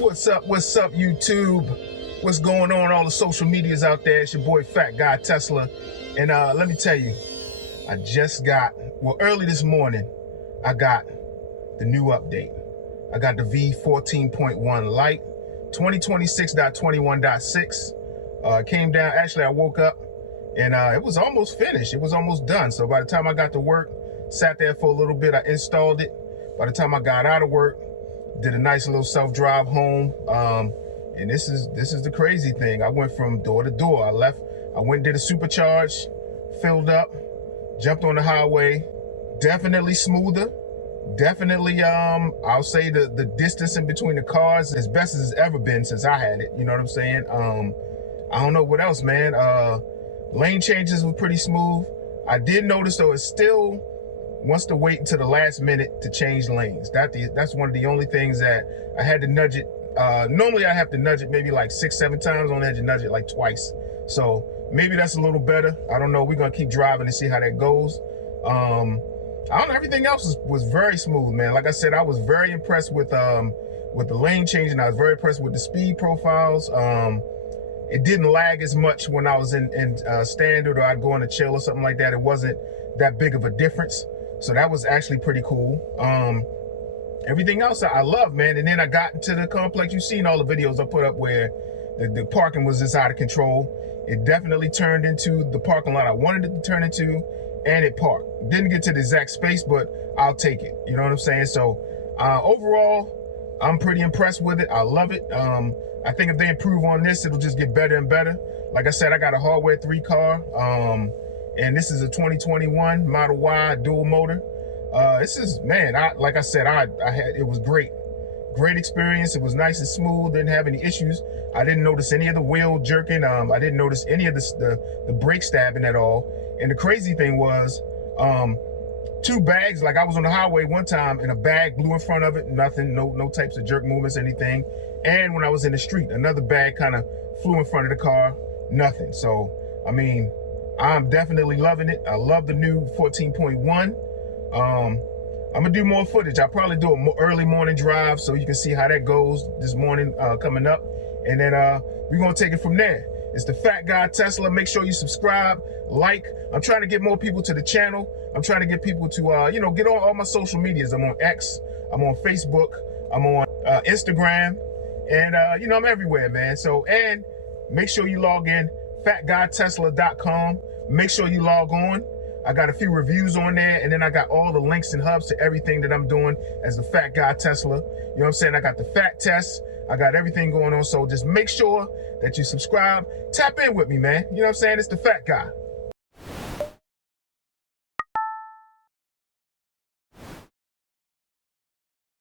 What's up, YouTube? What's going on all the social medias out there? It's your boy Fat Guy Tesla. And let me tell you, I just got, early this morning, I got the new update. I got the V14.1 Lite, 2026.21.6. Came down, actually I woke up and it was almost finished. It was almost done. So by the time I got to work, sat there for a little bit, I installed it. By the time I got out of work, did a nice little self-drive home. And this is the crazy thing. I went from door to door. I went and did a supercharge, filled up, jumped on the highway. Definitely smoother. Definitely, I'll say the distance in between the cars as best as it's ever been since I had it. You know what I'm saying? I don't know what else, man. Lane changes were pretty smooth. I did notice though, it still wants to wait until the last minute to change lanes. That's one of the only things that I had to nudge it. Normally I have to nudge it maybe like 6-7 times. On edge to nudge it like twice. So maybe that's a little better. I don't know. We're gonna keep driving and see how that goes. I don't know. Everything else was very smooth, man. Like I said, I was very impressed with the lane change, and I was very impressed with the speed profiles. It didn't lag as much when I was in standard, or I'd go on a chill or something like that. It wasn't that big of a difference. So that was actually pretty cool. Everything else I love, man. And then I got into the complex. You've seen all the videos I put up where the parking was just out of control. It definitely turned into the parking lot I wanted it to turn into, and it parked. Didn't get to the exact space, but I'll take it. You know what I'm saying? So overall, I'm pretty impressed with it. I love it. I think if they improve on this, it'll just get better and better. Like I said, I got a hardware 3 car. And this is a 2021 Model Y dual motor. This is, man, like I said, it was great experience. It was nice and smooth, didn't have any issues. I didn't notice any of the wheel jerking. I didn't notice any of the brake stabbing at all. And the crazy thing was, 2 bags, like I was on the highway one time and a bag blew in front of it, nothing, no types of jerk movements, anything. And when I was in the street, another bag kind of flew in front of the car, nothing. So, I mean, I'm definitely loving it. I love the new 14.1. I'm gonna do more footage. I'll probably do an early morning drive so you can see how that goes this morning coming up. And then we're gonna take it from there. It's the Fat Guy Tesla. Make sure you subscribe, like. I'm trying to get more people to the channel. I'm trying to get people to, get on all my social medias. I'm on X, I'm on Facebook, I'm on Instagram, and I'm everywhere, man. So, and make sure you log in, fatguytesla.com. Make sure you log on. I got a few reviews on there, and then I got all the links and hubs to everything that I'm doing as the Fat Guy Tesla. You know what I'm saying? I got the fat test. I got everything going on. So just make sure that you subscribe. Tap in with me, man. You know what I'm saying? It's the Fat Guy.